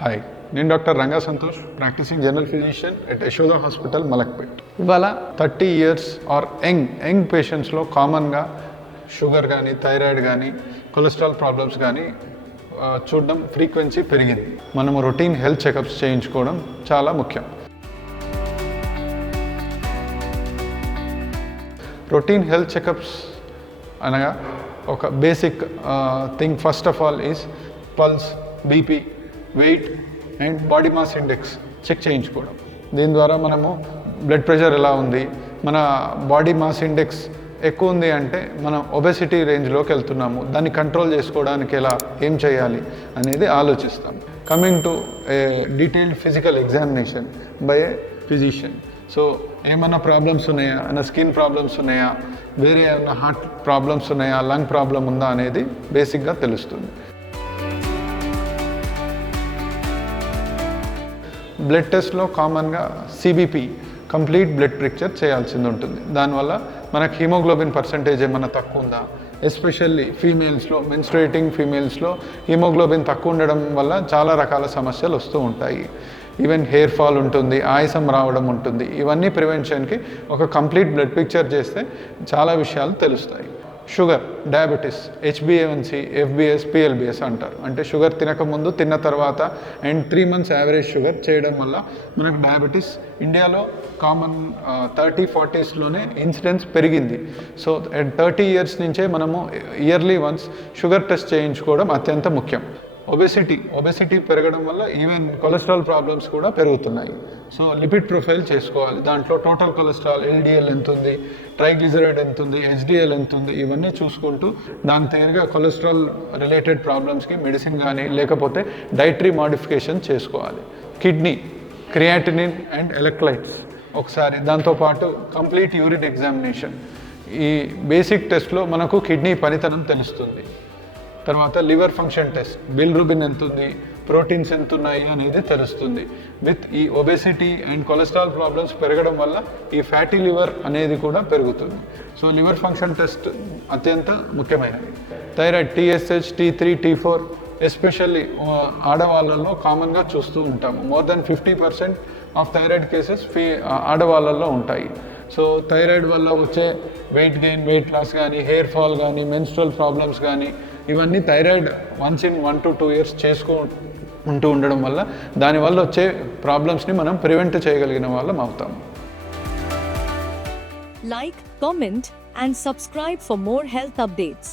Hi నేను doctor Ranga Santosh practising general physician at Yashoda hospital Malakpet ఇవాళ thirty years are young young పేషెంట్స్లో కామన్గా sugar కానీ thyroid కానీ cholesterol problems కానీ చూడడం ఫ్రీక్వెన్సీ పెరిగింది. మనము రొటీన్ హెల్త్ చెకప్స్ చేయించుకోవడం చాలా ముఖ్యం. రొటీన్ హెల్త్ చెకప్స్ అనగా ఒక basic thing first of all is pulse BP weight and body mass index check చేయించుకోవడం. దీని ద్వారా మనము బ్లడ్ ప్రెషర్ ఎలా ఉంది మన బాడీ మాస్ ఇండెక్స్ ఎక్కువ ఉంది అంటే మనం ఒబెసిటీ రేంజ్లోకి వెళ్తున్నాము దాన్ని కంట్రోల్ చేసుకోవడానికి ఎలా ఏం చేయాలి అనేది ఆలోచిస్తాం. Coming to a detailed physical examination by a physician so ఏమైనా ప్రాబ్లమ్స్ ఉన్నాయా? ఏమైనా స్కిన్ ప్రాబ్లమ్స్ ఉన్నాయా? వేరే ఏమైనా హార్ట్ ప్రాబ్లమ్స్ ఉన్నాయా? లంగ్ ప్రాబ్లం ఉందా అనేది బేసిక్గా తెలుస్తుంది. బ్లడ్ టెస్ట్లో కామన్గా సిబిపి కంప్లీట్ బ్లడ్ పిక్చర్ చేయాల్సింది ఉంటుంది దానివల్ల మనకు హీమోగ్లోబిన్ పర్సంటేజ్ ఏమైనా తక్కువ ఉందా ఎస్పెషల్లీ ఫీమేల్స్లో మెన్స్ట్రేటింగ్ ఫీమేల్స్లో హీమోగ్లోబిన్ తక్కువ ఉండడం వల్ల చాలా రకాల సమస్యలు వస్తూ ఉంటాయి. ఈవెన్ హెయిర్ ఫాల్ ఉంటుంది ఆయాసం రావడం ఉంటుంది. ఇవన్నీ ప్రివెన్షన్కి ఒక కంప్లీట్ బ్లడ్ పిక్చర్ చేస్తే చాలా విషయాలు తెలుస్తాయి. Sugar diabetes H B A one C FBS PLBS అంటారు. అంటే షుగర్ తినకముందు తిన్న తర్వాత and three months average sugar చేయడం వల్ల మనకు డయాబెటీస్ ఇండియాలో కామన్ థర్టీ ఫార్టీస్లోనే ఇన్సిడెన్స్ పెరిగింది. సో థర్టీ ఇయర్స్ నుంచే మనము ఇయర్లీ వన్స్ షుగర్ టెస్ట్ చేయించుకోవడం అత్యంత ముఖ్యం. ఒబెసిటీ ఒబెసిటీ పెరగడం వల్ల ఈవెన్ కొలెస్ట్రాల్ ప్రాబ్లమ్స్ కూడా పెరుగుతున్నాయి. సో లిపిడ్ ప్రొఫైల్ చేసుకోవాలి. దాంట్లో టోటల్ కొలెస్ట్రాల్ ఎల్డిఎల్ ఎంత ఉంది ట్రైగ్లిజరైడ్ ఎంత ఉంది హెచ్డిఎల్ ఎంత ఉంది ఇవన్నీ చూసుకుంటూ దాని తగినగా కొలెస్ట్రాల్ రిలేటెడ్ ప్రాబ్లమ్స్కి మెడిసిన్ కానీ లేకపోతే డైటరీ మాడిఫికేషన్ చేసుకోవాలి. కిడ్నీ క్రియాటినిన్ అండ్ ఎలక్ట్రైట్స్ ఒకసారి దాంతోపాటు కంప్లీట్ యూరిన్ ఎగ్జామినేషన్ ఈ బేసిక్ టెస్ట్లో మనకు కిడ్నీ పనితనం తెలుస్తుంది. తర్వాత లివర్ ఫంక్షన్ టెస్ట్. బిల్రూబిన్ ఎంత ఉంది ప్రోటీన్స్ ఎంత ఉన్నాయి అనేది తెలుస్తుంది. విత్ ఈ ఒబెసిటీ అండ్ కొలెస్ట్రాల్ ప్రాబ్లమ్స్ పెరగడం వల్ల ఈ ఫ్యాటీ లివర్ అనేది కూడా పెరుగుతుంది. సో లివర్ ఫంక్షన్ టెస్ట్ అత్యంత ముఖ్యమైనది. Thyroid TSH T three T four especially ఆడవాళ్ళలో కామన్గా చూస్తూ ఉంటాము. More than fifty percent of thyroid cases fee ఆడవాళ్ళల్లో ఉంటాయి. సో థైరాయిడ్ వల్ల వచ్చే వెయిట్ గెయిన్ వెయిట్ లాస్ కానీ హెయిర్ ఫాల్ కానీ మెన్స్ట్రల్ ప్రాబ్లమ్స్ కానీ ఇవన్నీ thyroid once in one to two years చేసుకో ఉంటూ ఉండడం వల్ల దానివల్ల వచ్చే ప్రాబ్లమ్స్ని మనం ప్రివెంట్ చేయగలిగిన వాళ్ళం అవుతాం. Like comment and subscribe for more health updates